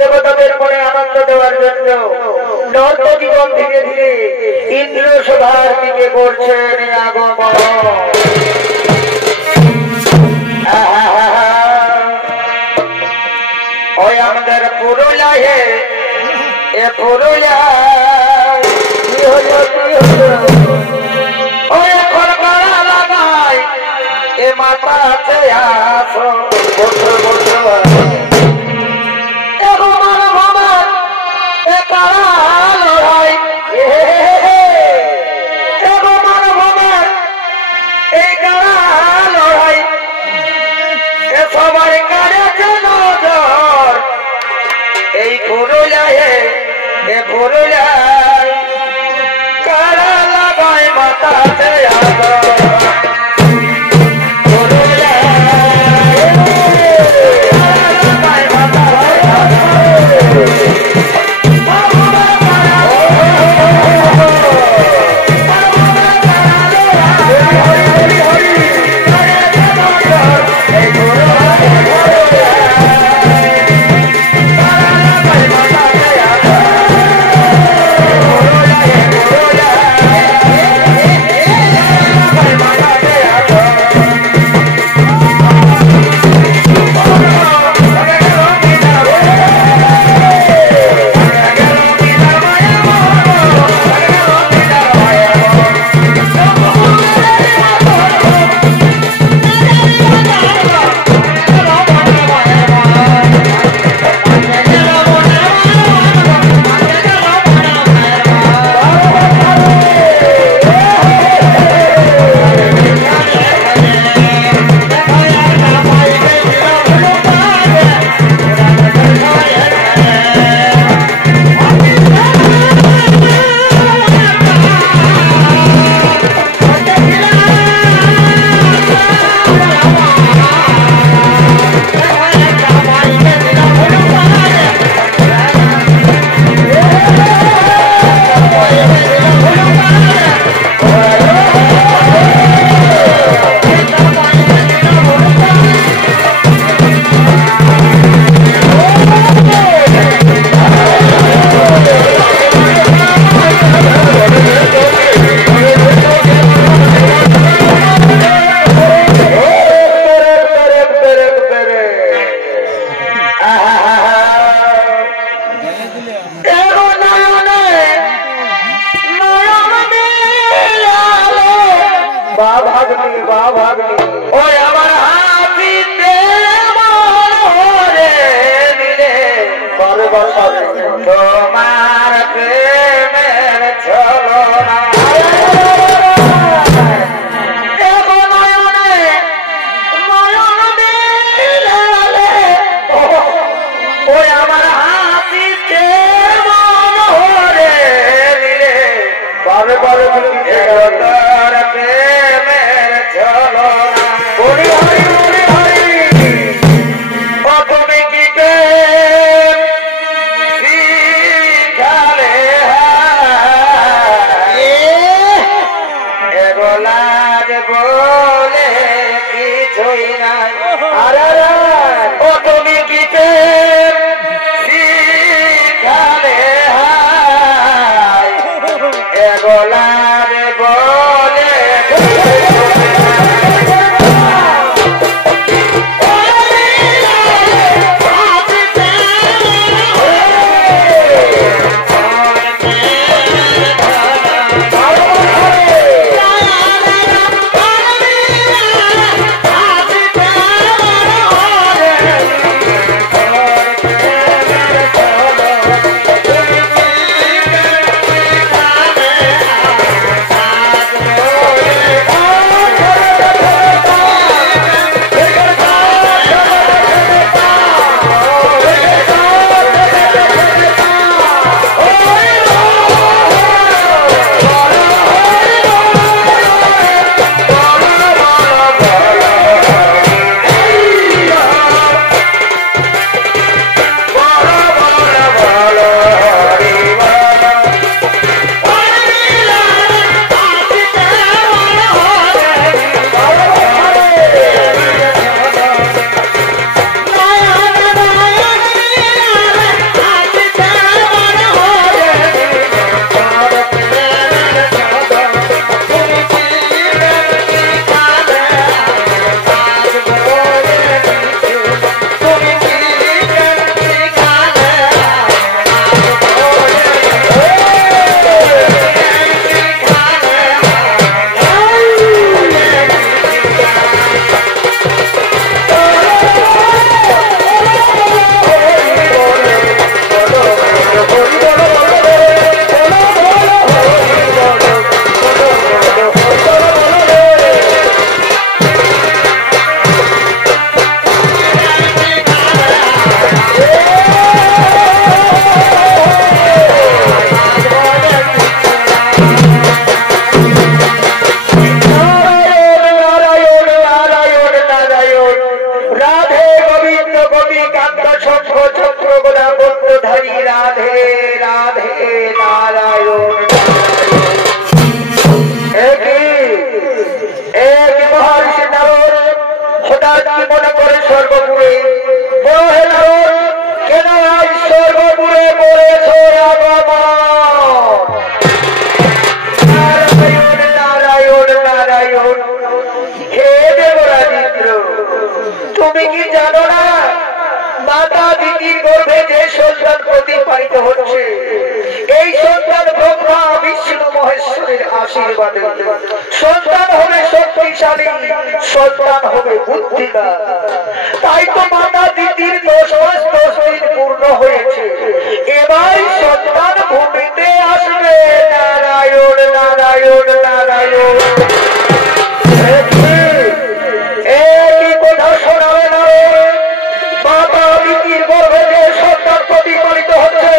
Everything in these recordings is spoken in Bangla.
দেবতাদের মনে আনন্দ দেওয়ার জন্য নর্তকীগণ ধীরে ধীরে ইন্দ্র সভার দিকে করছেন আগমন। ওই আমাদের পুরুলিয়ায় এ পুরুলিয়া ওই এখন কারা লাগায় এ মাথাতে আসো বছর বছর এই পুরুলিয়ায় এ পুরুলিয়ায় কারা লাগায় মাথাতে আসো তোমার প্রেমের ছলনা নয়ন বিলালে ওই আমার হাতিতে মনোহরে দিলে বারে বারে তোর প্রেমের ছলনা হরি হরি হরি হরি ও তুমি কি বলে কিছুই নাই ও তুমি গীতে শিখালে এগোলার রাধে নারায়ণ। এক মহর্ষি নারদ হঠাৎ কি মনে করে সর্বপুরে বড় হে নারদ, কেন আজ সর্বপুরে পড়েছ নারায়ণ নারায়ণ নারায়ণ। হে দেবরাজেন্দ্র, তুমি কি জানো না মাতা দিদির গর্ভে যে সন্তান প্রতিপালিত হচ্ছে, এই সন্তান ব্রহ্মা বিষ্ণু মহেশ্বরের আশীর্বাদে সন্তান হবে শক্তিশালী, সন্তান হবে বুদ্ধিমান। তাই তো মাতা দিদির 10 মাস 10 দিন পূর্ণ হয়েছে, এবার সন্তান ভূমিতে আসবে। নারায়ণ নারায়ণ নারায়ণ। একই কথা শোনাবে না, মাতা দিদির গর্ভে যে সন্তান প্রতিপালিত হচ্ছে,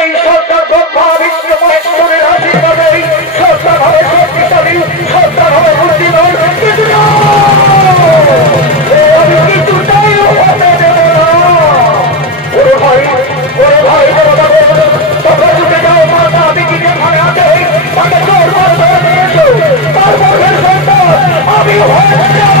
এই সন্তান ব্রহ্মা বিষ্ণু মহেশ্বরের আশীর্বাদে সন্তান হবে শক্তিশালী, সন্তান হবে বুদ্ধিমান। আমি কিছুটাই হতে দেব না। ওরে ভাই, ওরে ভাই, তোমরা ছুটে যাও মাতা দিদিকে ঘরে আছে, তাকে জোর করে নিয়ে এসো, তার গর্ভের সন্তান আমি হয়ে যাব।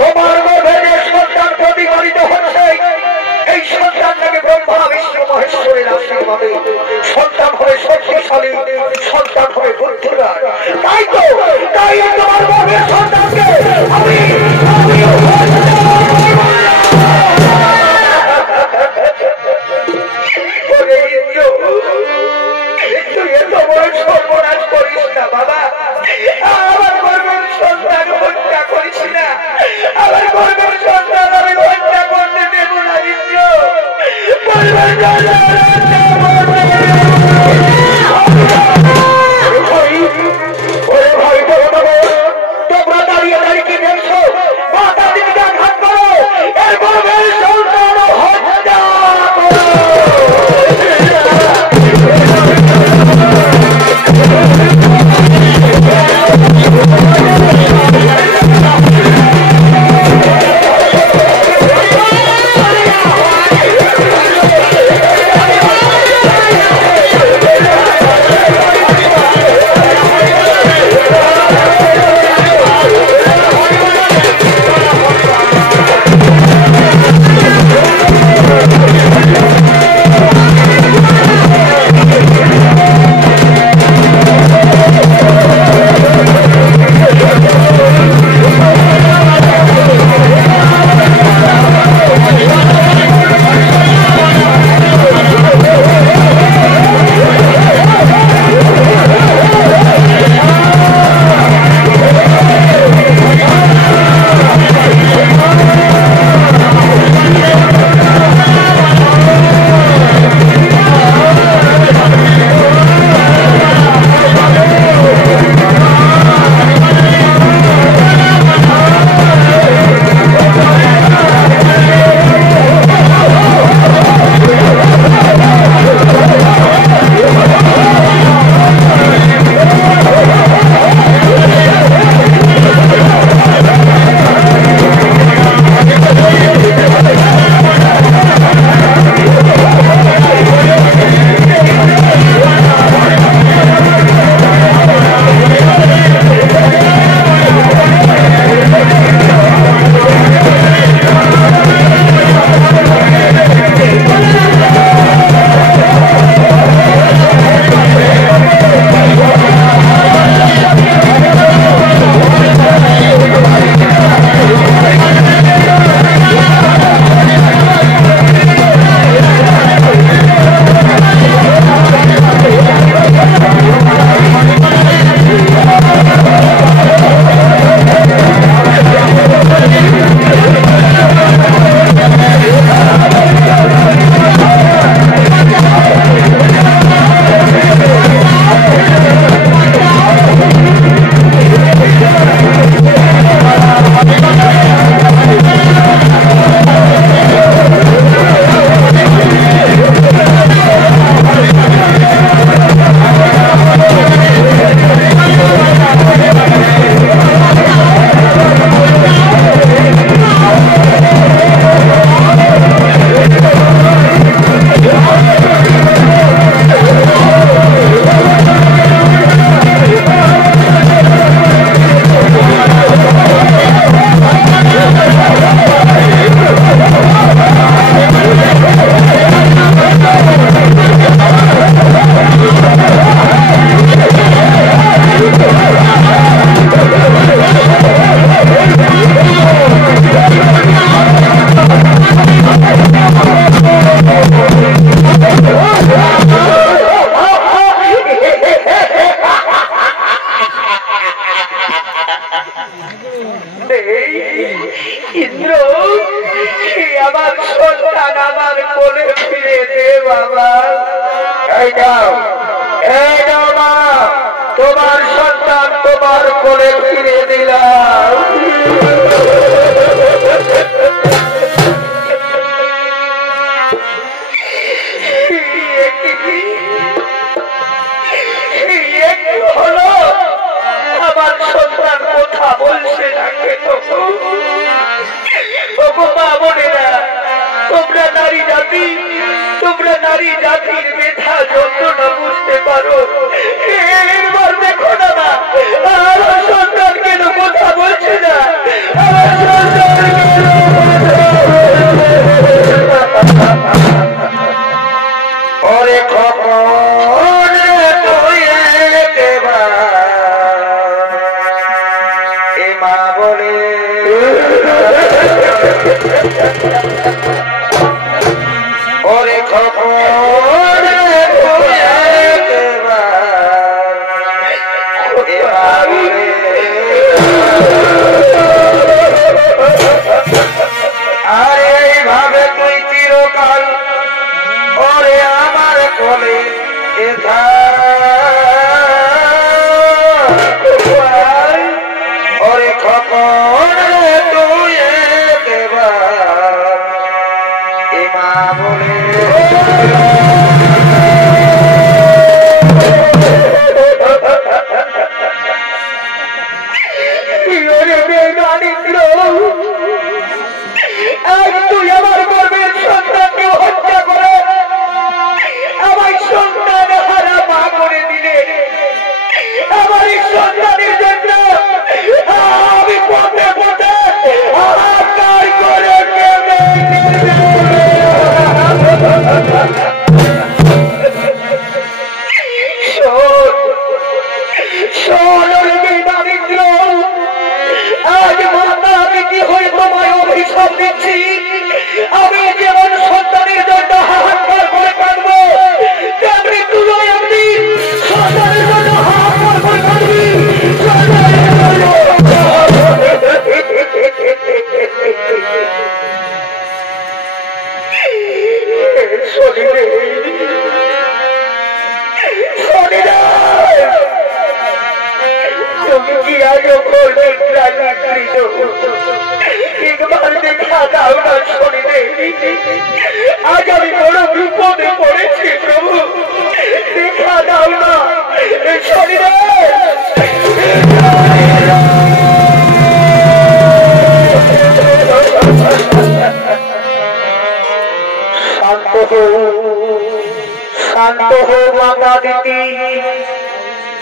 তোমার গর্ভে যে সন্তান প্রতিপালিত হচ্ছে, এই সন্তানটাকে ব্রহ্মা বিষ্ণু মহেশ্বরের আশীর্বাদে সন্তান হবে শক্তিশালী, সন্তান হবে বুদ্ধিমান। তাই তো তোমার গর্ভের সন্তানকে আমি সর্বনাশ করিস না বাবা, আমার গর্ভের সন্তান হত্যা করিস না, আমার গর্ভের সন্তান আমি হত্যা করতে দেব না। তোমরা দাঁড়িয়ে দাঁড়িয়ে দেখছো মাতা দিদিকে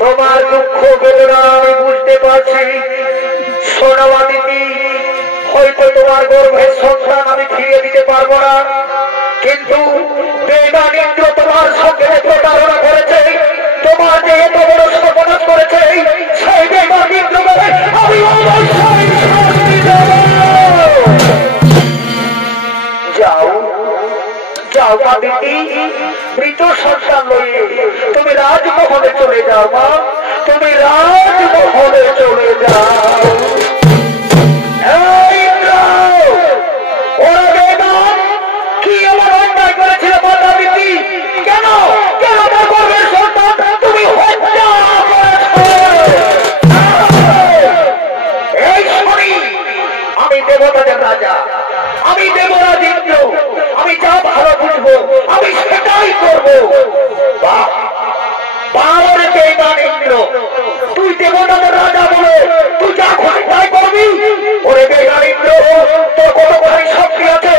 তোমার দুঃখ বেদনা আমি বুঝতে পারছি। সোনামা দিদি, হয়তো তোমার গর্ভের সন্তান আমি ফিরিয়ে দিতে পারবো না, কিন্তু বেঈমান ইন্দ্র তোমার সঙ্গে প্রতারণা করেছে, তোমার যে এত বড় সর্বনাশ করেছে, সেই বেঈমান ইন্দ্রকে আমি অবশ্যই শাস্তি দেব। যাও যাও মা দিদি, মৃত সন্তান লইয়ে তুমি রাজমহলে চলে যাও মা। তুমি রাজমহলে চলে যাও। কি এমন অন্যায় করেছিল মাতাপিতি? কেন কেন করবে সন্তান তুমি হত্যা এই শুনি? আমি দেবতাদের রাজা, আমি দেবরাজ ইন্দ্র, আমি যা ভালো বুঝবো আমি সেটাই করবো। বাহ, তুই দেবতাদের রাজা বলে তুই যা খুশি তাই করবি? ওরে বেগার ইন্দ্র, তোর কতখানি শক্তি আছে?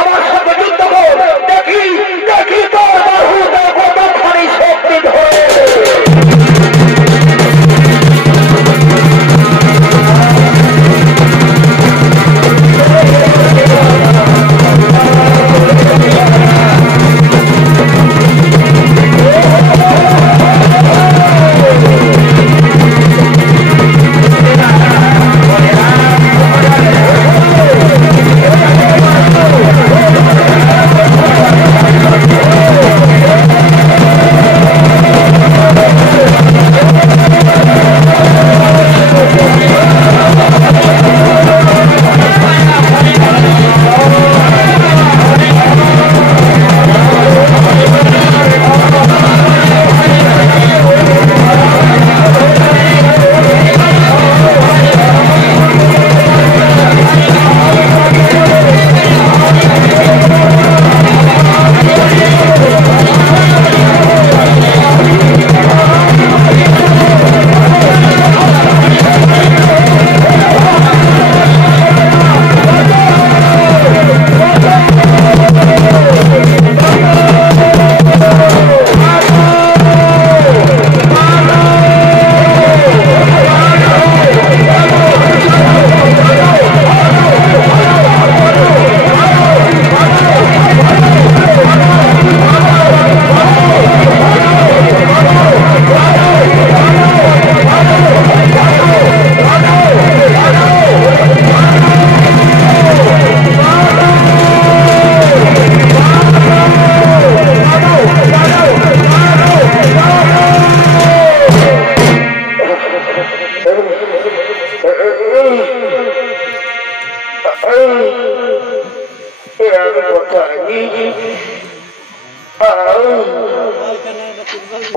আমার সঙ্গে যুদ্ধ কর, দেখি দেখি তোর বাহুতে কতখানি শক্তি ধরে।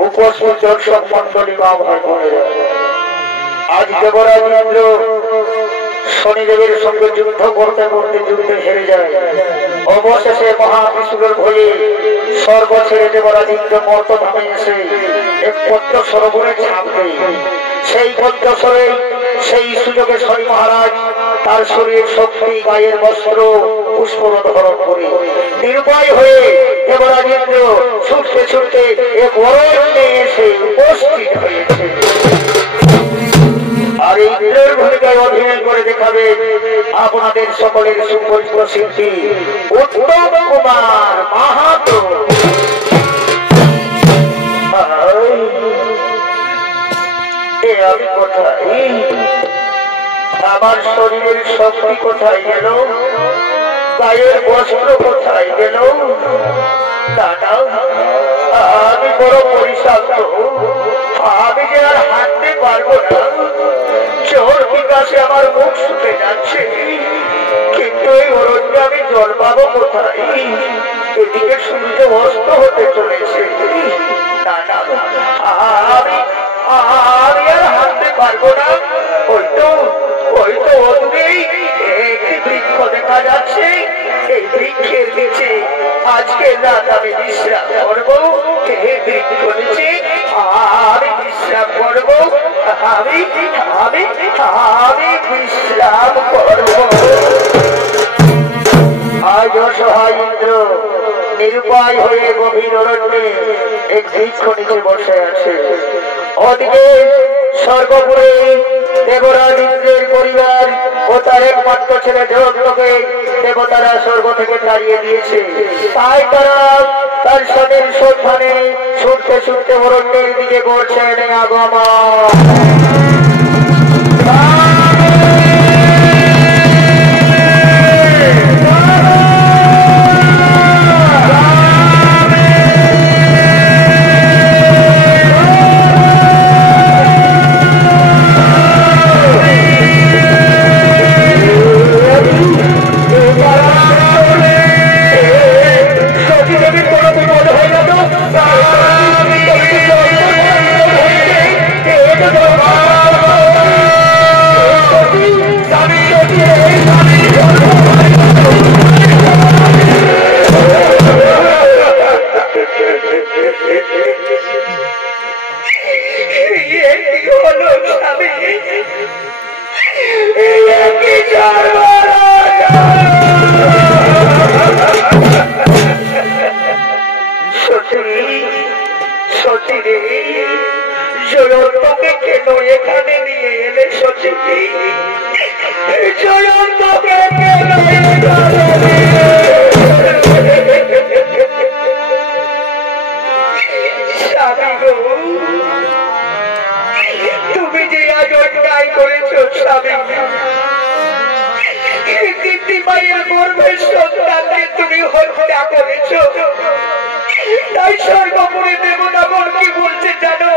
উপস্থিত দর্শক মন্ডলী মা ভাই বোনেরা, আজ দেবরাজ ইন্দ্র শনিদেবের সঙ্গে যুদ্ধ করতে করতে যুদ্ধে হেরে যায়। অবশেষে মহাবিষ্ণুর ভয়ে স্বর্গ ছেড়ে দেবরাজ ইন্দ্র মর্তধামে এসে এক পদ্ম সরোবরে ঝাঁপ দেয়। সেই পদ্ম সরে সেই সুযোগে শনি মহারাজ তার শরীরের শক্তি গায়ের বস্ত্র পুষ্পর ধারণ করে নিরুপায় হয়ে দেবরাজ ইন্দ্র ছুটতে ছুটতে এক অরণ্যে এসে উপস্থিত হয়েছে। আর ইন্দ্রের ভূমিকায় অভিনয় করে দেখাবে আপনাদের সকলের সুপরিচিত শিল্পী উত্তম কুমার মাহাতো। আমি কোথায়? আমার শরীরের শক্তি কোথায় গেল? গায়ের বস্ত্র কোথায় গেল? দাদা, আমি বড় পরিশ্রান্ত, আমি যে আর হাঁটতে পারবো না। চোর বিকাশে আমার মুখ শুকে যাচ্ছে, কিন্তু এই অরণ্যে আমি জল পাবো কোথায়? এদিকে সূর্য অস্ত হতে চলেছে। দাদা, আমি আর হাঁটতে পারবো না। ওই তো অদূরেই একটি বৃক্ষ দেখা যাচ্ছে। এই বৃক্ষের নিচে আজকে রাত আমি বিশ্রাম করবো। বৃক্ষ নিচে আমি বিশ্রাম করবো। আমি আমি আমি বিশ্রাম করবো। আজ অসহায় ইন্দ্র নিরুপায় হয়ে গভীর অরণ্যে এক বৃক্ষ নিচে বসে আছে। ওদিকে স্বর্গপুরে দেবরাজ ইন্দ্রের পরিবার ও তার একমাত্র ছেলে জগৎকে দেবতারা স্বর্গ থেকে তাড়িয়ে দিয়েছে। তাই তারা তার স্বামীর সন্ধানে ছুটতে ছুটতে অরণ্যের দিকে করছেন আগমন। জয়ন্তকে কেন এখানে নিয়ে এলে সচি? জয়ন্তকে কেন তুমি যে আজ অন্যায় করেছ স্বামী, মায়ের গর্ভের সন্তানকে তুমি হত্যা করেছ। তাই সর্বপুরে দেবতাগণ কি বলছে জানো?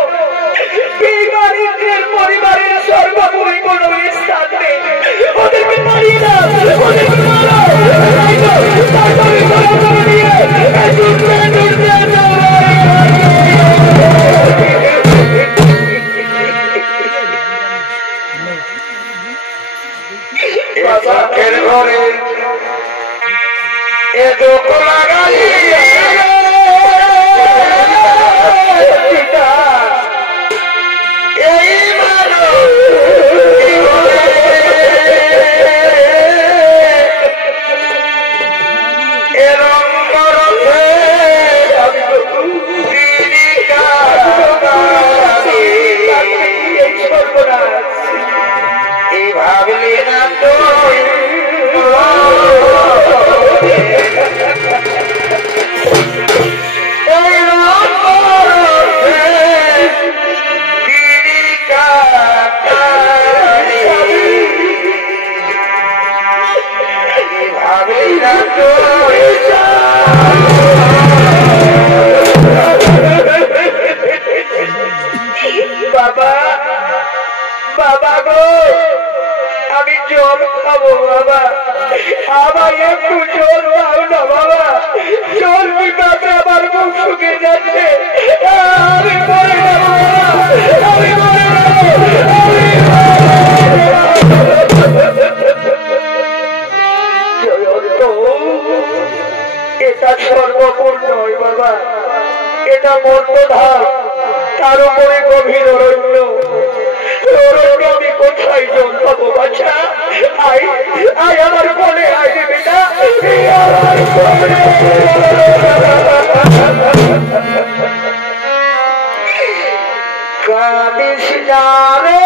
বেগারিদের পরিবারের সর্বপুরে কোন স্থান নেই, ওদেরকে মারিয়ে দাও, ওদেরকে মারো। ঘরে এ দোক লাগাইয়া ভাবলি না তো ভাবলি না তো বাবা, বাবা গো, আমি জল খাবো বাবা, আমার একটু জল দাও না বাবা। জল পিপাতে আমার মুখ শুকিয়ে যাচ্ছে, আমি মরে যাবো, আমি মরে যাবো। এটা সর্বপুর নয় বাবা, এটা মর্তধাম, তার উপরে গভীর অরণ্য। আমি কোথায় জল পাবো বাচ্চা? আই আই আমার বলে আই বেটা, কাঁদিস না রে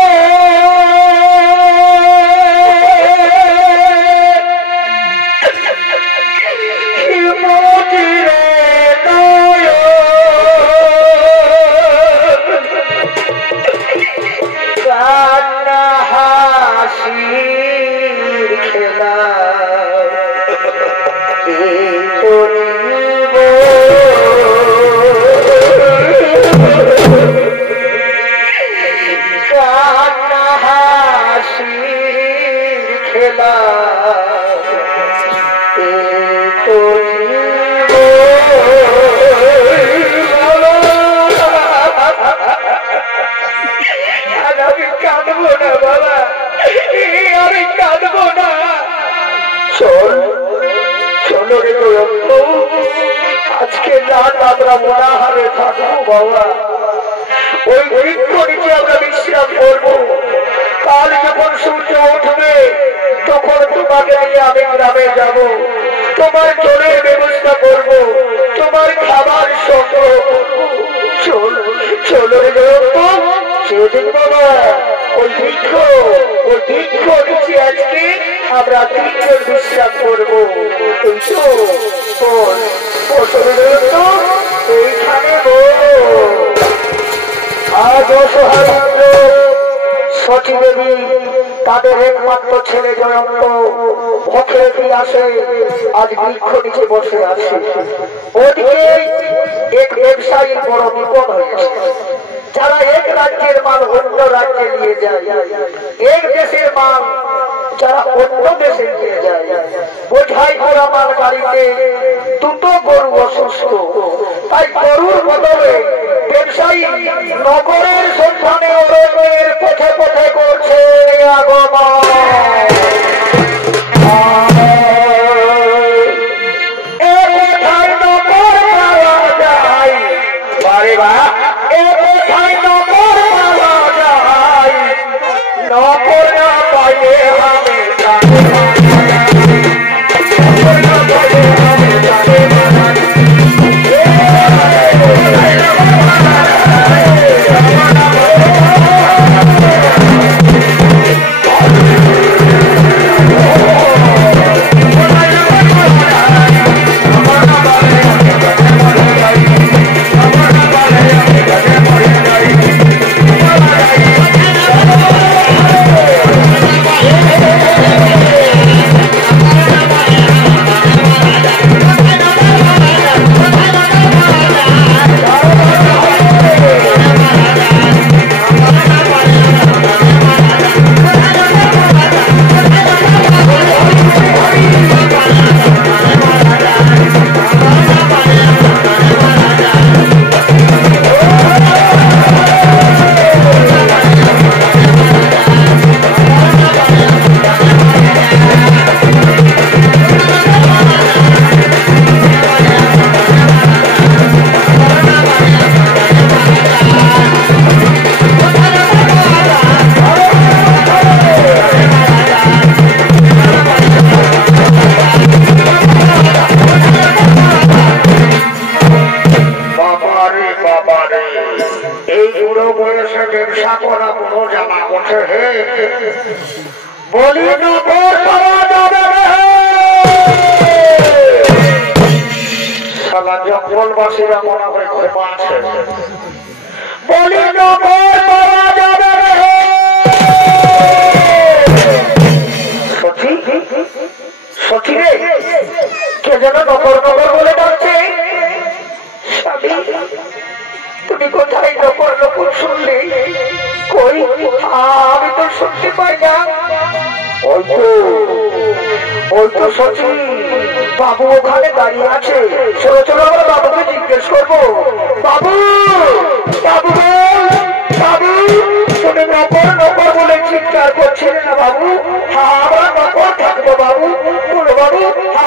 আজকে রাত আমরা মনাহারে থাকবো বাবা। ওই বৃক্ষ নিচে আমরা বিশ্রাম করবো। কাল যখন সূর্য উঠবে তখন তোমাকে নিয়ে আমি গ্রামে যাব, তোমার জলের ব্যবস্থা করব, তোমার খাবার সংগ্রহ করবো। চলো চলো সেদিন বাবা, ওই বৃক্ষ নিচে আজকে আমরা তিনজন বিশ্রাম করবো। এইখানে আজ অসহায় সতী দেবী তাদের একমাত্র ছেলে জয়ন্ত পথে আসে, আজ বৃক্ষ নিচে বসে আছে। ওদিকে এক ব্যবসায়ীর বড় বিপদ হয়েছে। যারা এক রাজ্যের মাল অন্য রাজ্যে নিয়ে যায়, এক দেশের মাল যারা অন্য দেশে নিয়ে যায়, বোঝাই করা মাল গাড়িতে দুটো গরু অসুস্থ, তাই গরুর বদলে ব্যবসায়ী নগরের সন্ধানে অরণ্যের পথে পথে করছে আগমন। নগর না পাইলে আমি জঙ্গলবাসীরা মনে হয় ক্ষমা আছে বলি নগর পাওয়া যাবে সখী সখী রে কে যেন নগর নগর বলে ডাকছে তুমি কোথায় নগর নগর শুনলে কই আমি তো শুনতে পাই না ওই তো সখী বাবু ওখানে দাঁড়িয়ে আছে চলো চলো আমরা বাবুকে জিজ্ঞেস করবো বাবু বাবু বাবু তুমি নকর নকর বলে চিৎকার করছিলে না বাবু আমরা নকর থাকবো বাবু বলো বাবু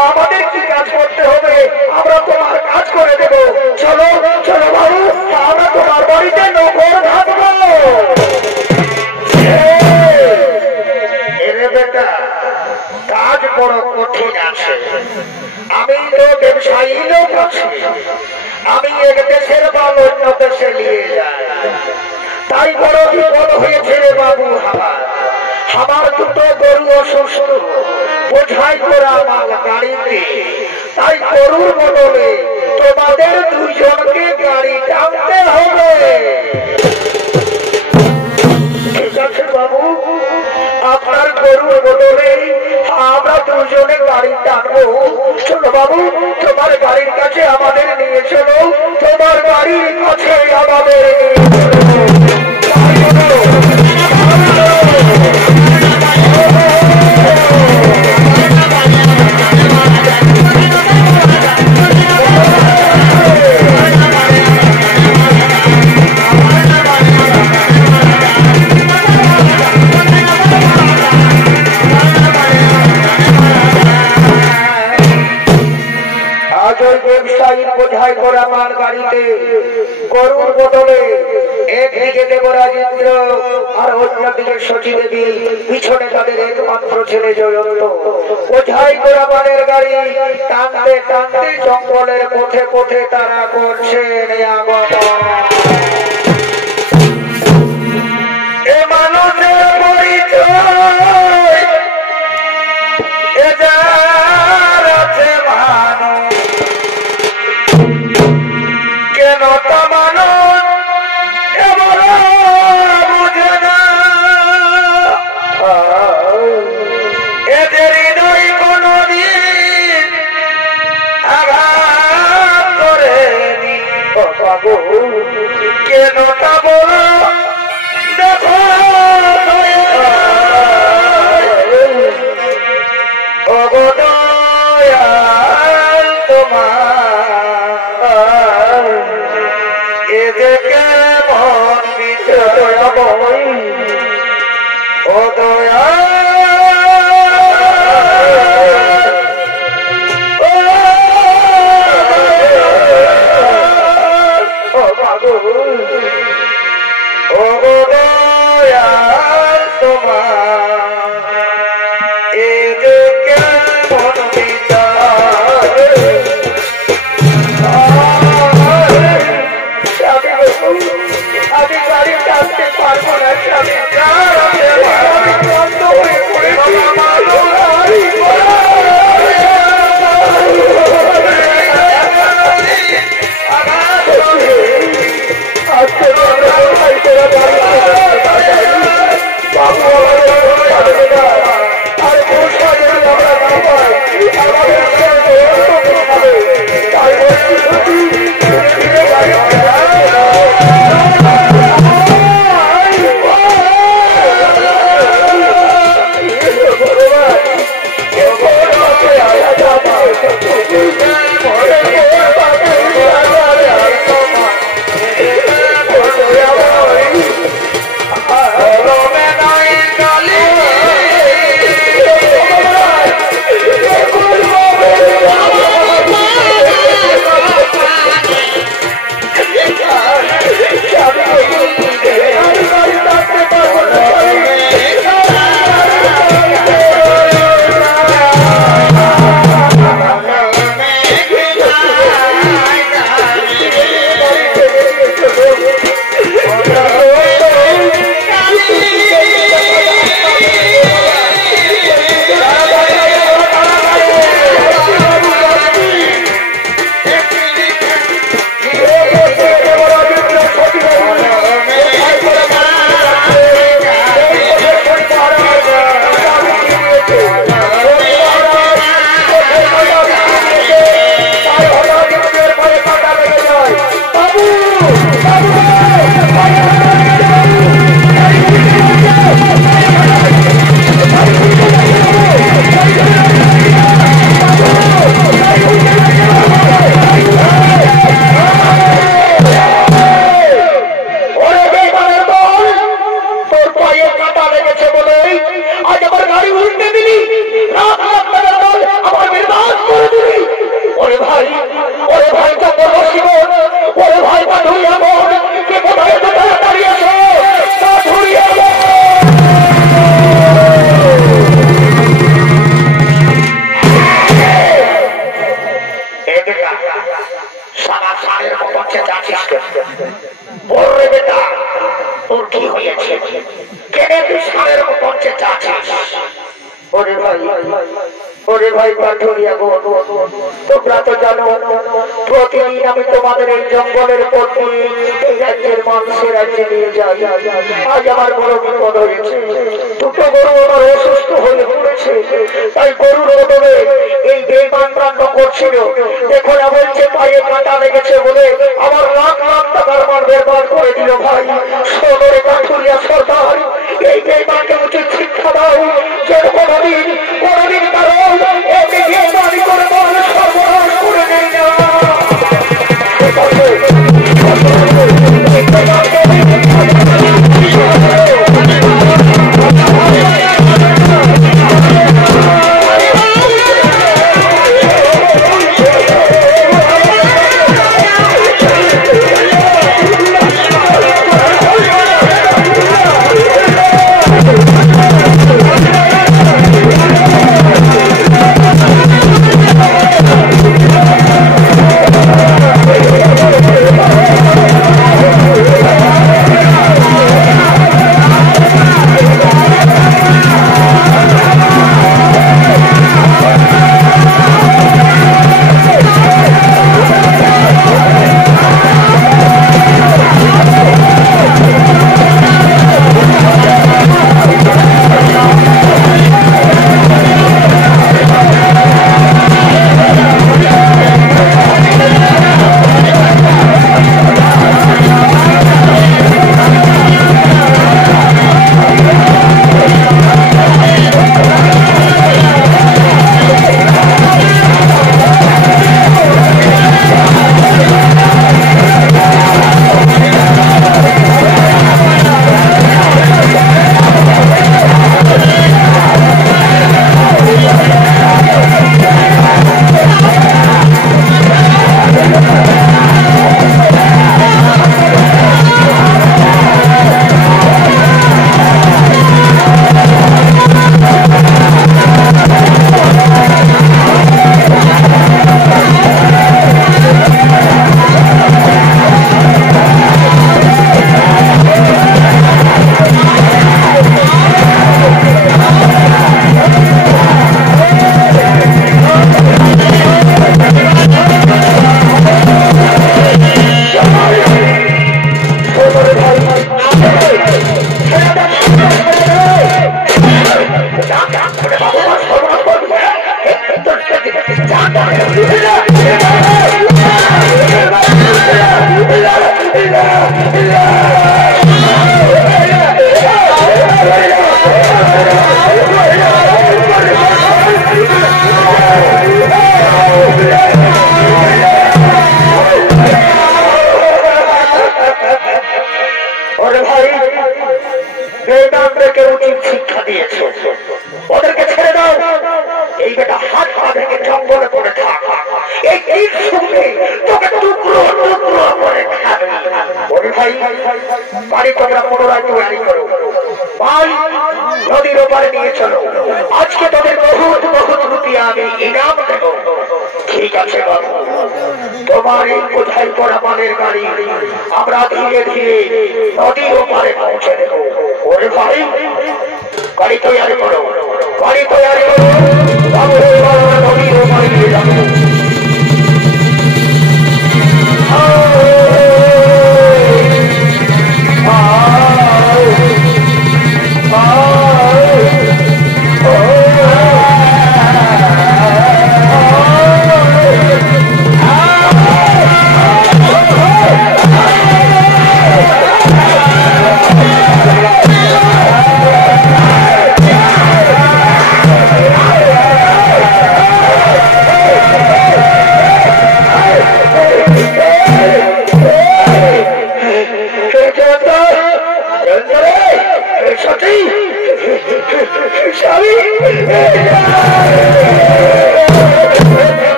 আমাদের কি কাজ করতে হবে আমরা তোমার কাজ করে দেবো চলো চলো বাবু আমরা তোমার বাড়িতে নকর থাকবো এরে বেটা কাজ বড় কঠিন আছে আমি তো ব্যবসায়ী লোক আছি আমি এক দেশের মাল অন্য দেশে নিয়ে যাই তাই বড় বিপদ হয়েছে রে বাবু আমার দুটো গরু অসুস্থ বোঝাই করা মাল গাড়িতে তাই গরুর বদলে তোমাদের দুজনকে গাড়ি টানতে হবে ঠিক আছে বাবু আপনার গরুর বদলে আমরা দুজনে গাড়ি টানবো চলো বাবু তোমার গাড়ির কাছে আমাদের নিয়ে চলো তোমার গাড়ির কাছে আমাদের বোঝাই করা মাল গাড়িতে গরুর বদলে একদিকে দেবরাজেন্দ্র আর অন্যদিকে সতী দেবী পিছনে তাদের একমাত্র ছেলে জয়ন্ত বোঝাই করা মালের গাড়ি টানতে টানতে জঙ্গলের পথে পথে তারা করছেন আগমন এ মানুষের পরিচয় এ যার আছে মানুষ কেন তা মানুষ এবার বুঝে না এদের হৃদয় কোনদিন আঘাত করেনি কেন তা বলো দেখো অবদয়াল তোমার এদিকে মন বিচয় ও দয়া ও দয়া তোমার ওরে ভাই পাঠুরিয়া গো, তোমরা তো জানো প্রতিদিন আমি তোমাদের এই জঙ্গলের পথে এই রাজ্যের মানুষের রাজ্যে নিয়ে যাই। আজ আমার বড় বিপদ হয়েছে, দুটো গরু আমার অসুস্থ হয়ে পড়েছে, তাই গরুর ওপরে এই বেইমান প্রান্ত করছিল। দেখো না বলছে পায়ে কাঁটা লেগেছে বলে আমার লাখ লাখ টাকার মাল বেরবার করে দিল। ভাই সোনরে পাঠুরিয়া সরকার, এই বেইমানকে উচিত শিক্ষা দাও যে কোনদিন কারো একে বেইমানি করে মাল সর্বনাশ করে নেই না।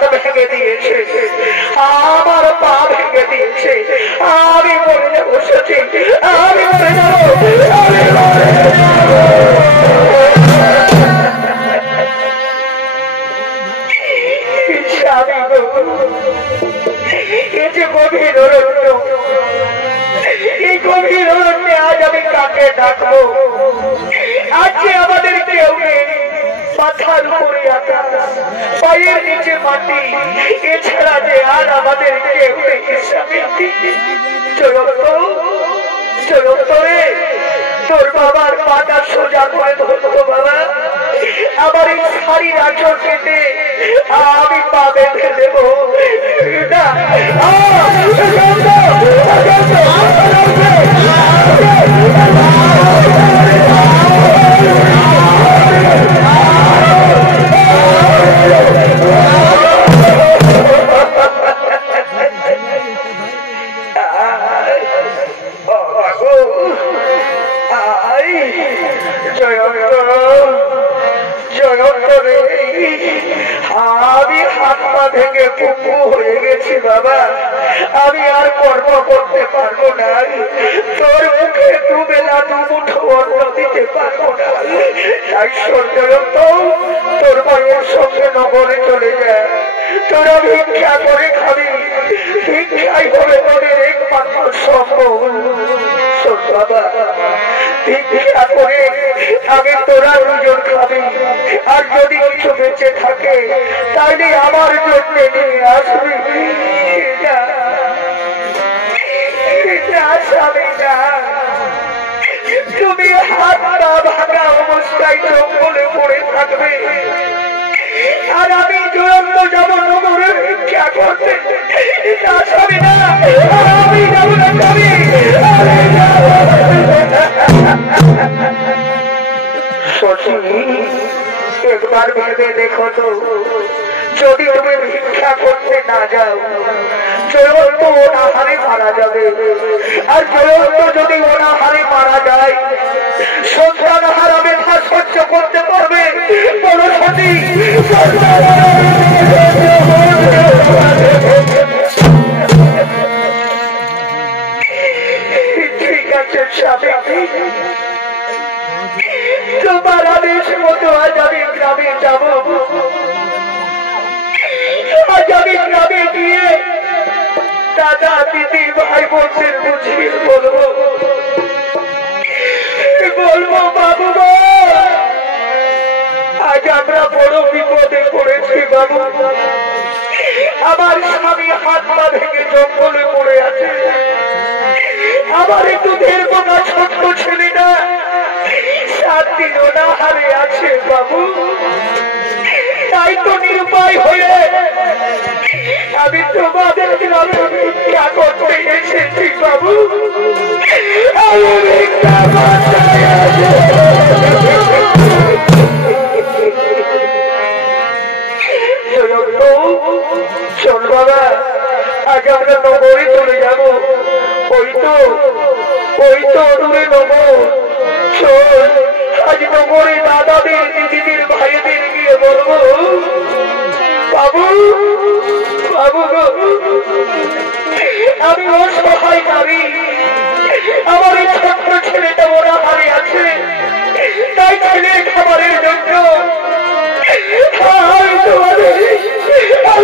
হাত ভেঙে দিয়েছে, আমার পা ভেঙে দিয়েছে, আমি মরে যাবো সত্যি, আমি মরে যাবো, আমি মরে যাবো। এই যে গভীর অরণ্য, এই গভীর অরণ্যে আজ আমি কাকে ডাকবো? আজকে আমাদের কেউ নেই, মাথার উপরে আকাশ, পায়ের নিচে মাটি, এছাড়া যে আর আমাদের কেউ নেই। তোর বাবার পাটা সোজা করে ধরতো বাবা, আমার এই শাড়ির আঁচল কেটে আমি পা বেঁধে দেবো না। আমি হাত পা ভেঙে পুকু হয়ে গেছি বাবা, আমি আর কর্ম করতে পারবো না, তোর মুখে দুবেলা দুমুঠো অন্ন দিতে পারবো না। তাই সঞ্জয়ন্ত তোর মায়ের সঙ্গে নগরে চলে যায়, তোরা ভিক্ষা করে খাবি, ভিক্ষাই হবে তোদের একমাত্র সম্ভব। বাবা ভিক্ষা করে আগে তোরা দুজন খাবি, আর যদি কিছু বেঁচে থাকে তাহলে আমার জন্য নিয়ে আসবি। তুমি হাত পা ভাঙা অবস্থায় জঙ্গলে পড়ে থাকবে, আর আমি জয়ন্ত যাবো নগরে ভিক্ষা করতে। আমি যাবো না, একবার ভেবে দেখো তো, যদি তুমি ভিক্ষা করতে না যাও জয়ন্ত অনাহারে মারা যাবে, আর জয়ন্ত যদি অনাহারে মারা যায় সন্তান হারা ব্যথা সহ্য করতে পারবে? বলো সতী। ঠিক আছে স্বামী, তোমার আদেশ মতো আজ আমি গ্রামে যাব। আজ আমি গ্রামে গিয়ে দাদা দিদি ভাই বোনদের বুঝিয়ে বলবো বাবু, আজ আমরা বড় বিপদে পড়েছি বাবু। আমার স্বামী হাত পা ভেঙে জঙ্গলে পড়ে আছে, আমার একটু দেড় বোনা ছোট্ট ছেলেটা 7 দিন অনাহারে আছে বাবু। তাই তো নিরুপায় হয়ে আমি তোমাদের গ্রামে ভিক্ষা করতে এসেছি বাবু। চল বাবা, আজ আমরা নগরে চলে যাবো। ওই তো দূরে নগর, চল আজ নগরে দাদাদের দিদিদের ভাইদের গিয়ে বলবো বাবু বাবু আমি অসহায় নারী, আমার এই ছোট্ট ছেলেটা ওরা হারে আছে, তাই ছেলের খাবারের জন্য আমি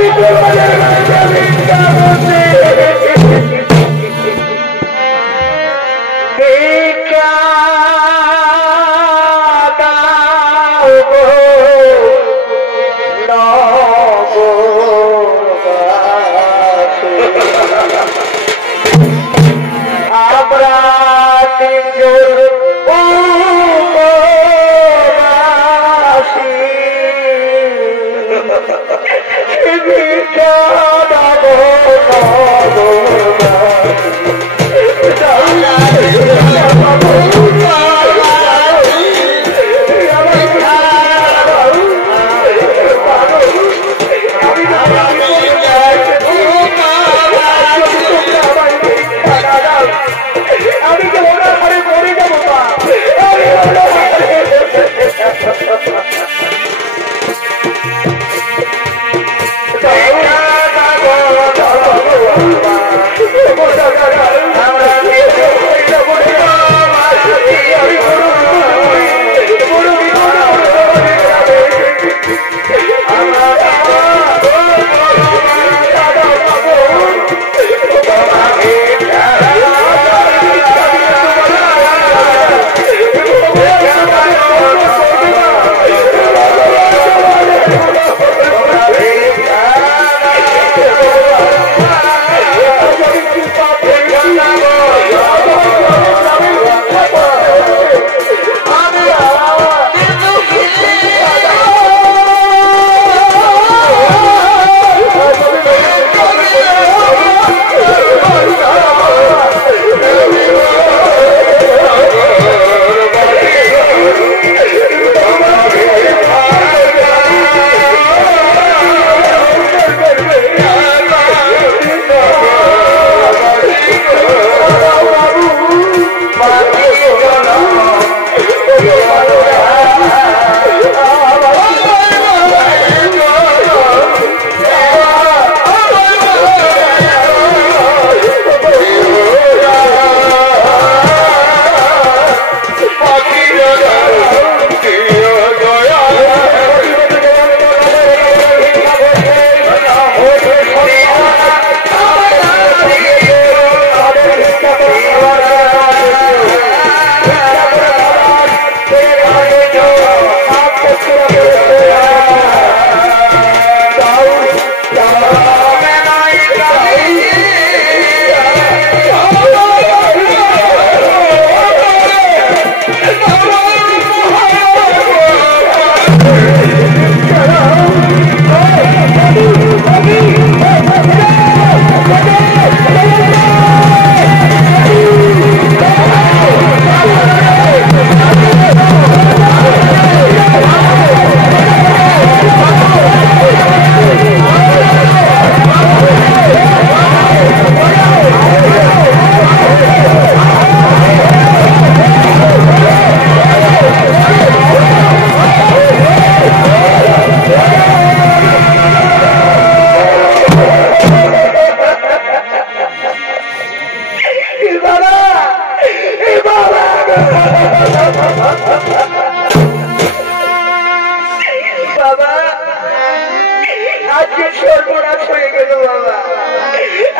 আজকে সর্বনাশ হয়ে গেল বাবা।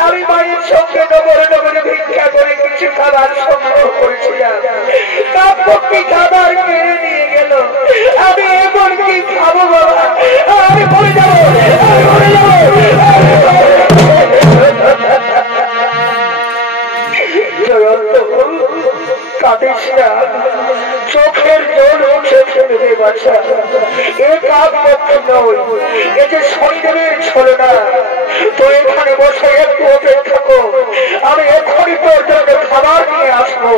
আমি মায়ের সঙ্গে নগরে নগরে ভিক্ষা করে কিছু খাবার সংগ্রহ করেছিলাম, তার পক্ষে খাবার কেড়ে নিয়ে গেল। আমি এমন কি খাবো বাবা? আমি মরে যাবো, আমি মরে যাবো। চোখের জল উঠে ফেলে রে বাচ্চা, এ কাজ করতে নয়, এ যে শনিদেবের ছলনা। তো এখানে বসে একটু অপেক্ষা কর, আমি এখনই তোর জন্য খাবার নিয়ে আসবো।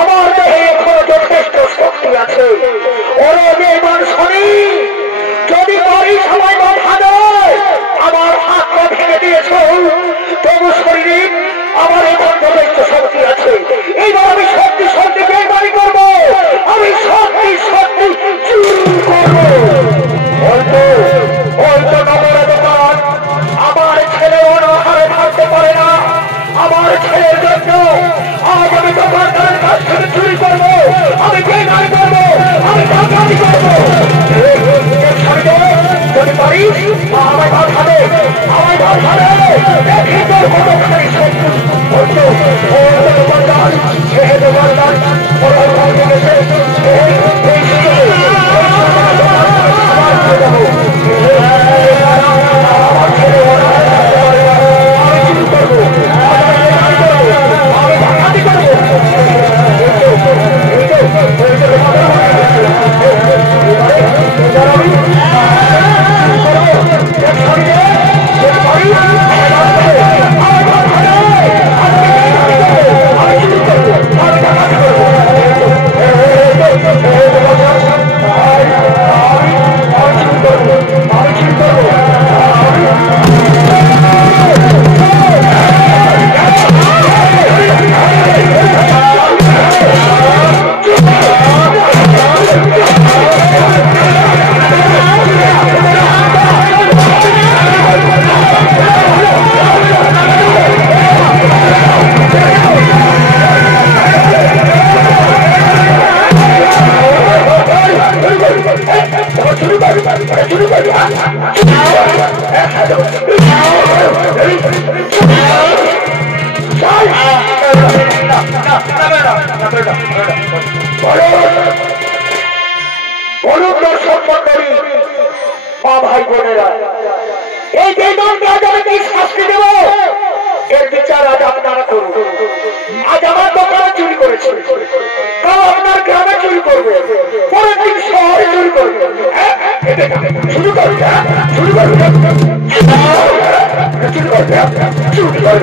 আমার দেহে এখনো যথেষ্ট শক্তি আছে। ওরে বেঈমান শনি, যদি বাড়ি সবাই বাধা দেয়, আমার হাতটা ভেঙে দিয়েছ, তবু শরীরে আমার এখন যথেষ্ট শক্তি আছে। এইবার আমি সত্যি সত্যি বেঈমানি করবো, আমি সত্যি সত্যি চুরি করবো। হয়তো নগরে দোকান আমার ছেলে অনাহারে থাকতে পারে না। আমার ছেলের জন্য আজ আমি দোকানদারের কাছ থেকে চুরি করবো, আমি বেঈমানি করবো, আমি ডাকাতি করবো। যদি পারিস আমায় বাধা দে, আমায় বাধা দে, দেখি তোর কতখানি শক্তি। হয়তো দোকানদার সে দোকানদার ওরাও ভালো গেছে, আমার ছেলে ওরা আমি চুরি করবো, আমি ডাকাতি করবো। ভাই বোনেরা, এই বেঈমানকে আজ আমি কি শাস্তি দেব, এর বিচার আজ আপনারা করুন। আজ আমার দোকানে চুরি করেছে, তাও আপনার গ্রামে চুরি করবে, পরের দিন শহরে চুরি করবে। শুরু করবে, শুরু করবে, চুরি করবে, চুরি করবে।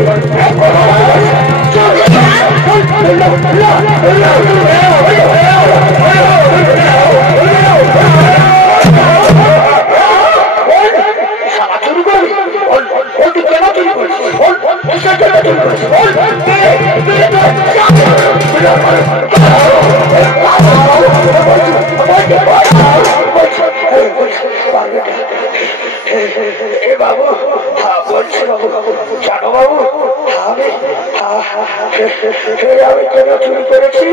বাবু বলছি, বাবু জানো বাবু, আমি কেন চুরি করেছি?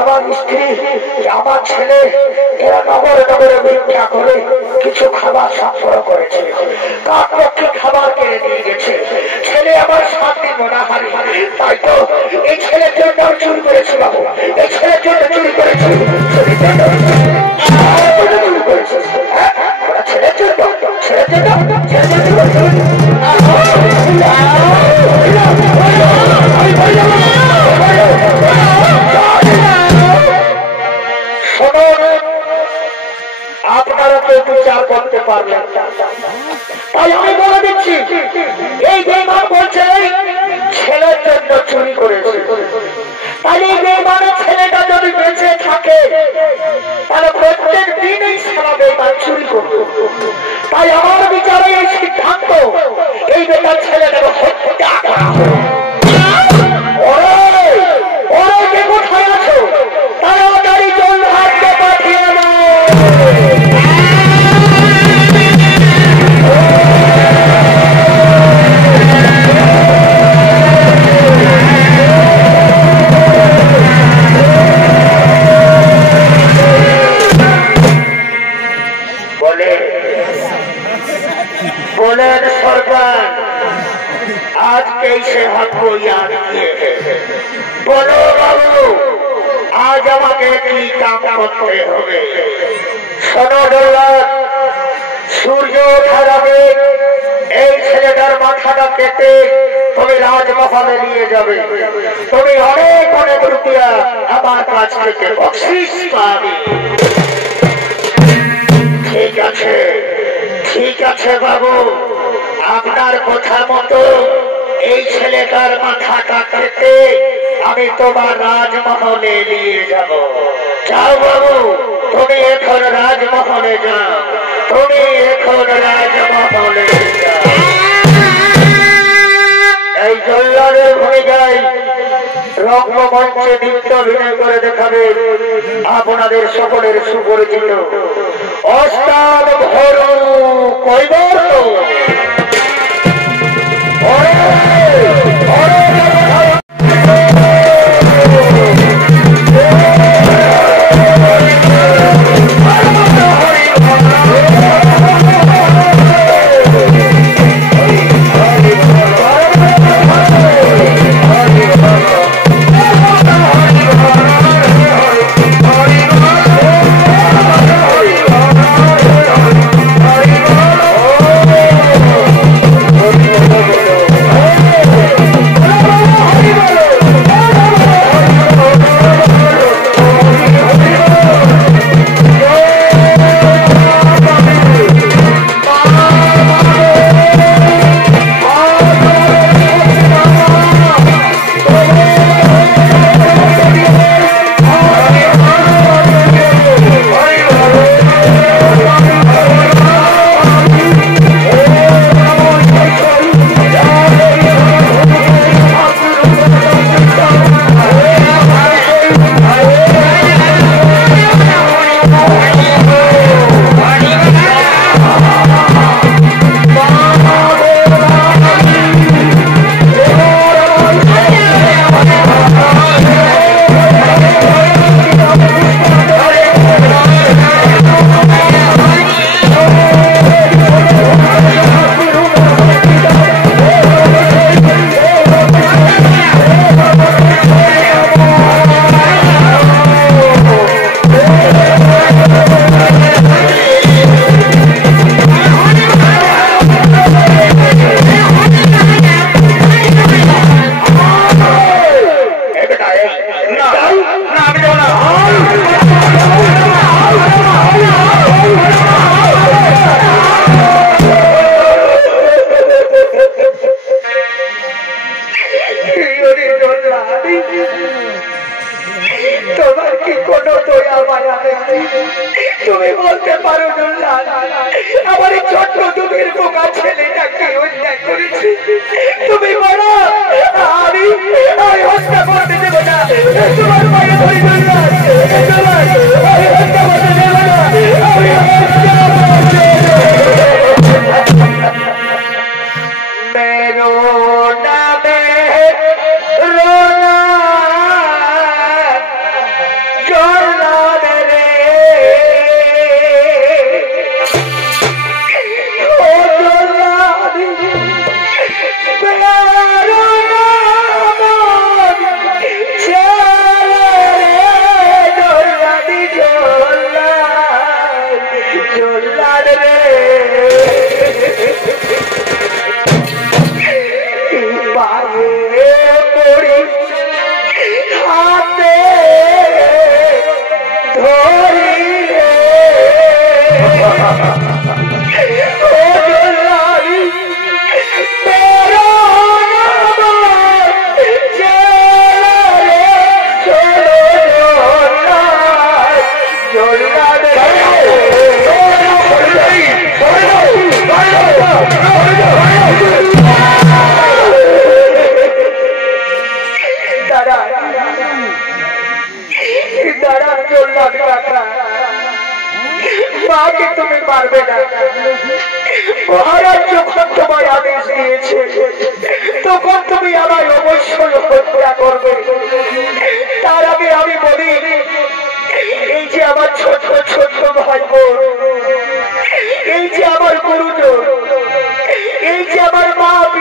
আমার স্ত্রী, আমার ছেলে, এরা নগরে নগরে ভিক্ষা করে কিছু খাবার সংগ্রহ করেছে, তার পক্ষে খাবার কিনে নিয়ে গেছে। ছেলে আমার 7 দিন অনাহারে, তাই তো এই ছেলের জন্য আমি চুরি করেছি বাবু, এই ছেলের জন্য চুরি করেছি, ছেলের জন্য চুরি করেছি। ছেলের জন্য, ছেলের জন্য, ছেলের জন্য আপনারা কেউ বিচার করতে পারবেন না, তাই আমি বলে দিচ্ছি, এই বেঈমান বলছে ছেলের জন্য চুরি করেছে, তাই এই বেঈমানের ছেলেটা যদি বেঁচে থাকে তাহলে প্রত্যেক দিন এই সারা বেঈমান চুরি করবে। তাই আমার বিচারে এই সিদ্ধান্ত, এই বেটার ছেলেটাকে হত্যা করা হবে। ওরে কে কোথায় আছো, তাড়াতাড়ি জল হাতকে পাঠিয়ে দাও। বলে बोलेन सरकार आज कैसे हमको याद किए हैं? बोलो बाबू आज আমাকে কি কাম করতে হবে? শোনো দৌলত, সূর্য ওঠার আগে এই ছেলেটার মাথাটা কেটে তুমি রাজমহলে নিয়ে যাবে। তুমি অনেক অনেক রুপিয়া আমার কাছ থেকে বকশিশ পাবে। ঠিক আছে বাবু, আপনার কথা মতো এই ছেলেটার মাথাটা কেটে আমি তোমার রাজমহলে নিয়ে যাব। যাও বাবু, তুমি এখন রাজমহলে যাও, তুমি এখন রাজমহলে যাও। এই জল্লাদের ভূমিকায় রঙ্গমঞ্চে নৃত্য অভিনয় করে দেখাবে আপনাদের সকলের সুপরিচিত ওস্তাদ ভরু কৈবর্ত।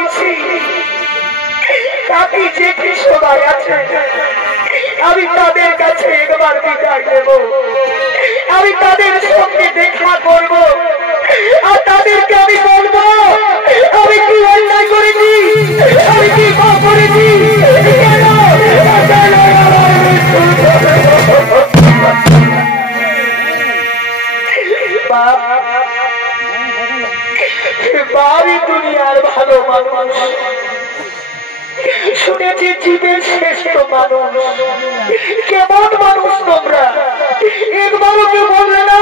করেছি কাকি জেঠি সবাই আছে আমি তাদের কাছে একবার বিদায় দেব আমি তাদের সঙ্গে দেখা করব আর তাদেরকে আমি বলবো আমি কি অন্যায় করেছি আমি কি পাপ করেছি বাড়ি দুনিয়ার ভালো মানুষ শুনেছি জীবের শ্রেষ্ঠ মানুষ কেমন মানুষ তোমরা একবারও কেউ বললে না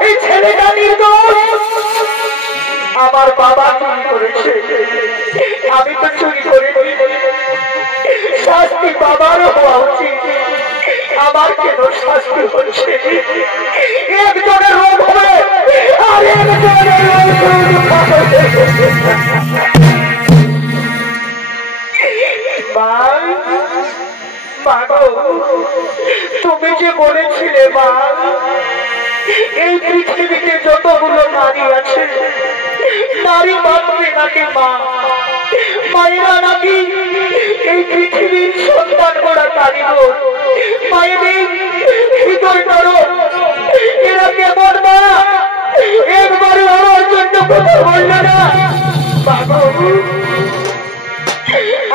এই ছেলেটা নির্দোষ আমার বাবা চুরি করেছে আমি তো চুরি করিনি শাস্তি বাবারও হওয়া উচিত আমার কেন শাস্তি হচ্ছে একজনের রোগ হবে আর একজনের তুমি যে বলেছিলে মা এই পৃথিবীতে যতগুলো নারী আছে নারী বাঁচবে নাকি মা মায়েরা নাকি এই পৃথিবীর সন্তান করা কারিগর মায়েদের হৃদয় করো এরা কেমন মা একবারও আমার জন্য কথা বললো না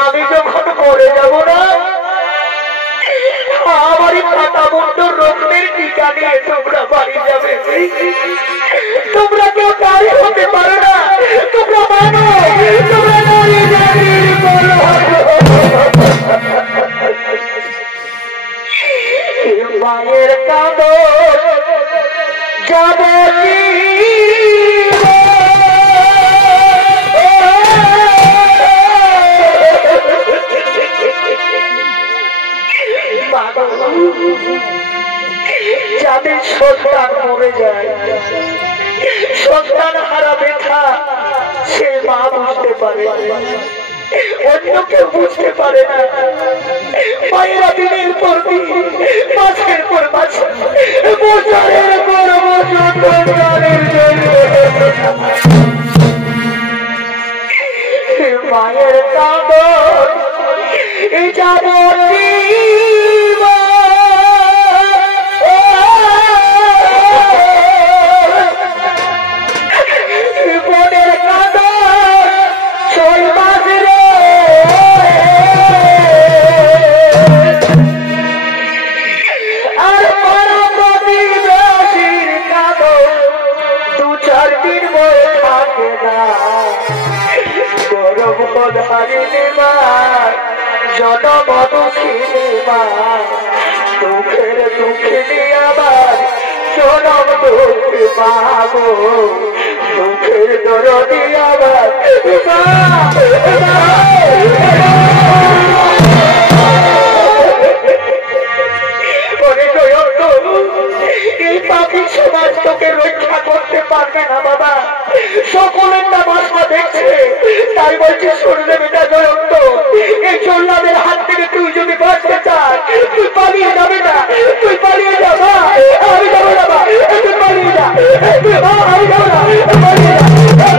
আমি যখন মরে যাব না আমারই পাতা বন্ধ রোগের টিকা নিয়ে তোমরা বাড়ি যাবে তোমরা কেউ তারে হতে পারো না তোমরা মানো তোমরা মায়ের কাঁদর যাবে যাদের সন্তান মরে যায় সন্তান হারা ব্যথা সে মা বুঝতে পারে অন্য কেউ বুঝতে পারে না মায়েরা দিনের পর দিন মাসের পর মাস বছরের পর বছর মায়ের কাঁদন এই যাবতীয় জনম দুঃখিনী মা দুঃখের দুঃখিনী আমার জনম দুঃখ পাবো দুঃখের দরদি আমার এই পাপি সমাজ তোকে রক্ষা করতে পারবে না বাবা সকলের নামাজটা দেখছে তাই বলছি শুনলে বেটা জয়ন্ত এই চল্লাদের হাত থেকে তুই যদি বাঁচতে চাস তুই পালিয়ে যাবে না তুই পালিয়ে যা মা আমি যাবো না মা তুই পালিয়ে যা তুই মা আমি যাবো না পালিয়ে যা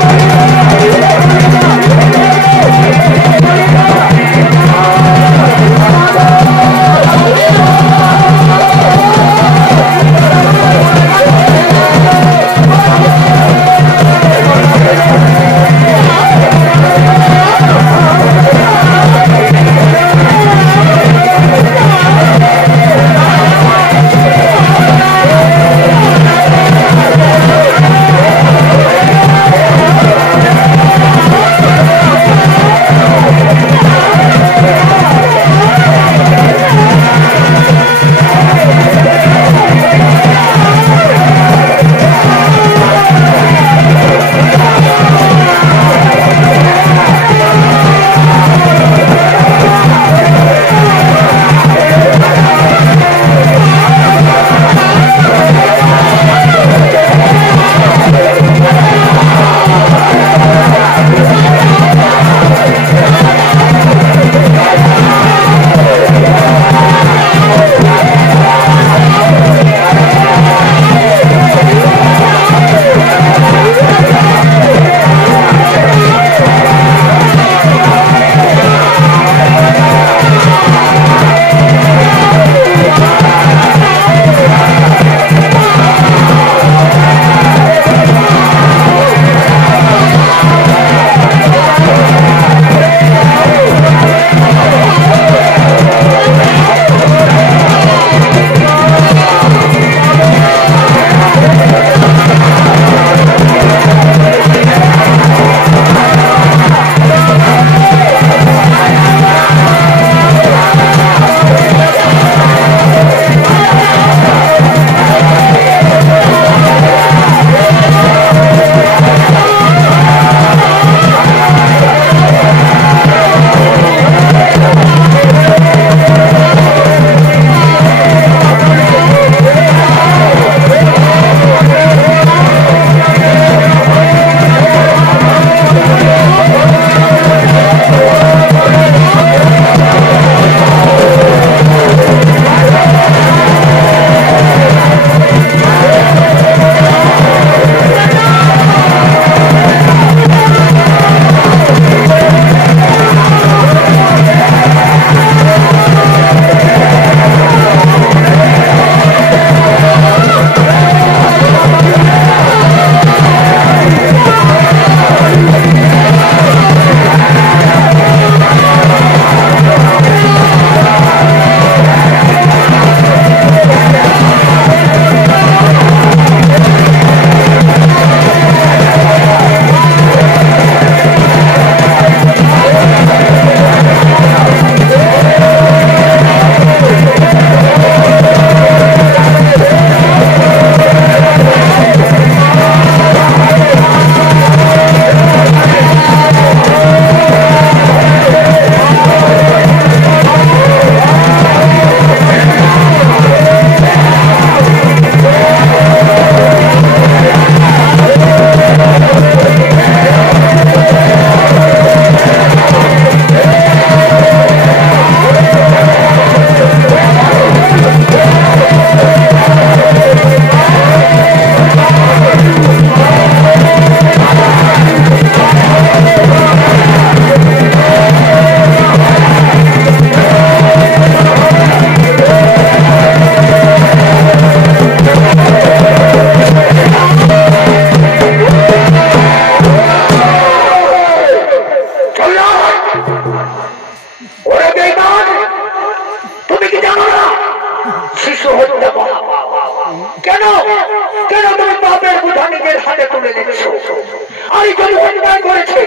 যদি অন্যায় করেছে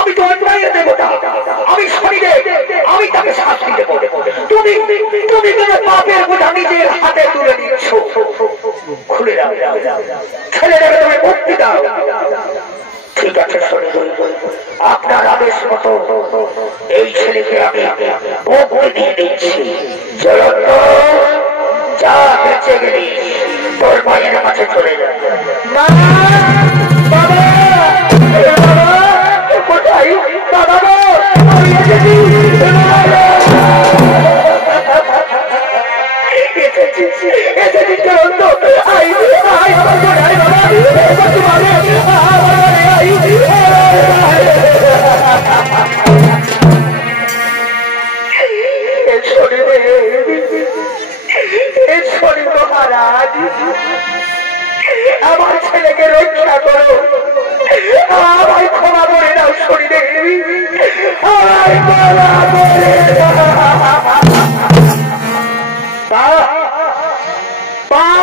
আমি তো অন্যায়ের দেবতা, আমি শনিদেব, আমি তাকে শাস্তি দেব। তুমি তুমি কেন পাপের বোঝা নিজের হাতে তুলে নিচ্ছ? খুলে দাও, ছেলেটাকে তুমি মুক্তি দাও। ঠিক আছে শনিদেব, আপনার আদেশ মতো এই ছেলেকে আমি মুক্তি দিয়ে দিচ্ছি। জয়ন্ত যা বেঁচে গেলি তোর মায়ের কাছে চলে যা। মা, বাবা, কোথায় বাবা? আমি এসেছি, এসেছি জয়ন্ত। আই আই কোথায় বাবা? মহারাজ, আমার ছেলেকে রক্ষা করো, আমায় ক্ষমা করে দাও শরীরে, আমায় ক্ষমা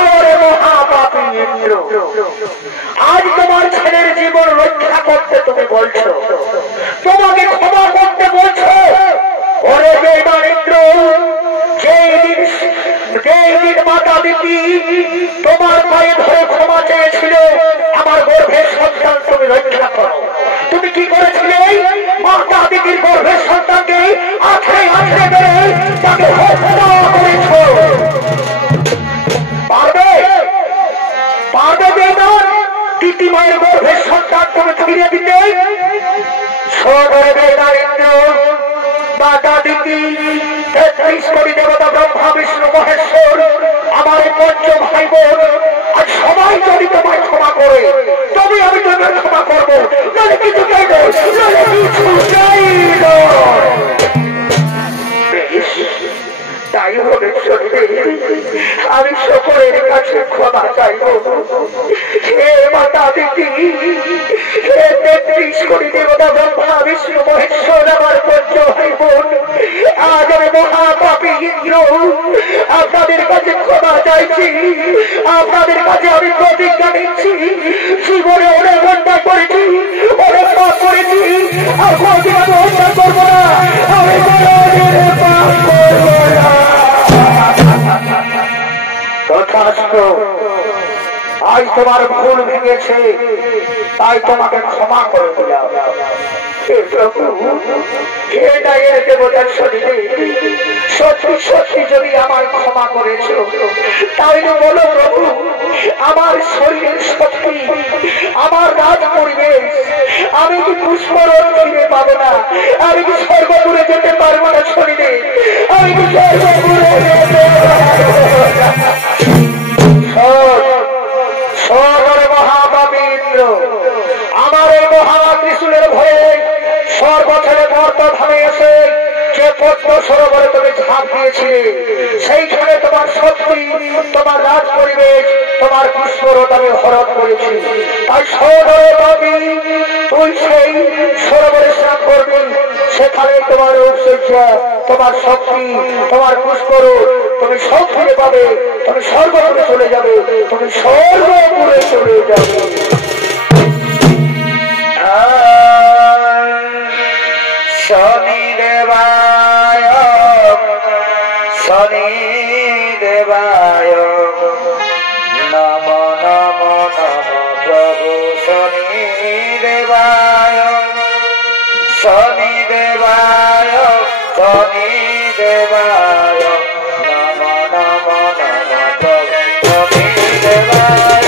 করে মহাপাপী ইন্দ্র, আজ তোমার ছেলের জীবন রক্ষা করতে তুমি বলছো, তোমাকে ক্ষমা করতে বলছো। ওরে বেঈমান ইন্দ্র, যেই দিন মাতা দিদি তোমার পায়ে ধরে ক্ষমা চেয়েছিল, আমার গর্ভের সন্তান তুমি রক্ষা করো, তুমি কি করেছিলে? মাতা দিদির গর্ভের সন্তানকে আছড়ে আছড়ে ধরে তাকে হত্যা করেছ। পারবে পারবে বেঈমান দিদি মায়ের গর্ভের সন্তান তুমি ফিরিয়ে দিতে? সদরে বেঈমান ইন্দ্র, মাতা দিদি ৩৩ কোটি দেবতা ব্রহ্মা বিষ্ণু মহেশ্বর আমার পঞ্চ ভাই বোন আজ সবাই যদি তোমায় ক্ষমা করে তবে আমি তোমাকে ক্ষমা করবো, নাহলে কিছু চাই না, নাহলে কিছু চাই না। তাই হবে সত্যি, আমি সকলের কাছে ক্ষমা চাইব। হে মাতা দিদি, হে ৩৩ কোটি দেবতা ব্রহ্মা বিষ্ণু মহেশ্বর আমার পঞ্চ ভাই বোন, আজ আমি মহাপাপী ইন্দ্র আপনাদের কাছে ক্ষমা চাইছি। আপনাদের কাছে আমি প্রতিজ্ঞা নিচ্ছি, জীবনে অনেক অন্যায় করেছি, অনেক পাপ করেছি, আর কোনোদিন অন্যায় করবো না, আমি কোনোদিন পাপ করবো না। তথাস্তু, আজ তোমার ভুল ভেঙেছে, তাই তোমাকে ক্ষমা করে দিলাম। সত্যি সত্যি যদি আমার ক্ষমা করেছ তাইলে বলো প্রভু, আমার শরীরের শক্তি, আমার রাজ পরিবেশ, আমি কি পুষ্পরণ ফিরে পাবো না? আমি কি স্বর্গপুরে যেতে পারবো না? শরীরে আমি কি স্বর্গপুরে যেতে মহাপাপী ইন্দ্র, আমার এই মহাত্রিশূলের ভয়ে স্বর্গ ছেড়ে মর্তধামে এসে যে পদ্ম সরোবরে তুমি ঝাঁপ দিয়েছিলে, সেইখানে তোমার শক্তি, তোমার রাজ পরিবেশ, তোমার পুষ্পরতা আমি হরণ করেছি। তাই সরোবরে পাবি, তুই সেই সরোবরে স্নান করবি, সেখানে তোমার ঐশ্বর্য, তোমার শক্তি, তোমার পুষ্পরূপ তুমি সব ফিরে পাবে, তুমি স্বর্গপুরে চলে যাবে, তুমি স্বর্গপুরে চলে যাবে। শনি দেবায়, শনি দেবায় নম নম নম প্রভু শনি দেবায়, শনি দেবায়, শনি দেবায় নম নম নম প্রভু শনি দেবায়।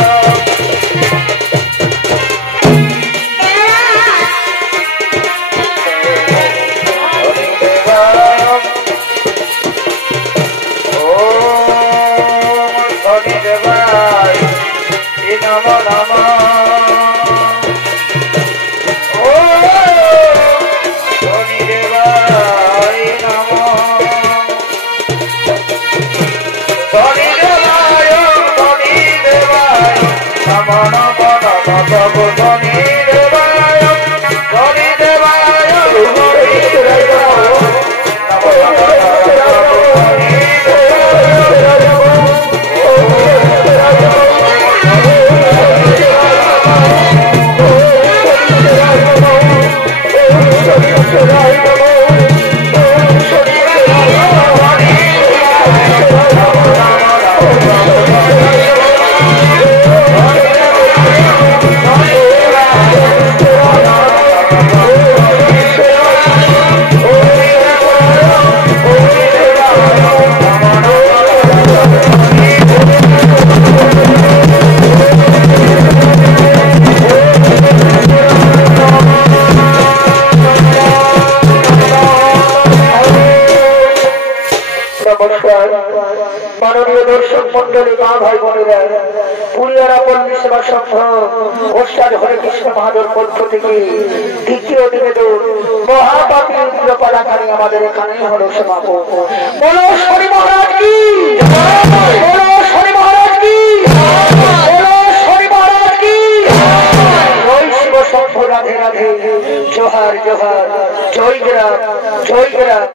ভাই বোনেরা, পুরিয়ারা পল্লী সেবা সংঘ ওস্তাদ হরে কৃষ্ণ বাহাদুর পক্ষ থেকে দ্বিতীয় নিবেদন মহাপাপী উগ্রপালাকারী আমাদের এখানেই হলো সমাপন। বলো শনি মহারাজ কি, বলো শনি মহারাজ কি, বলো শনি মহারাজ কি। জয় শিব শম্ভু, রাধে রাধে, জোহার জোহার, জয় গ্রাম জয় গ্রাম।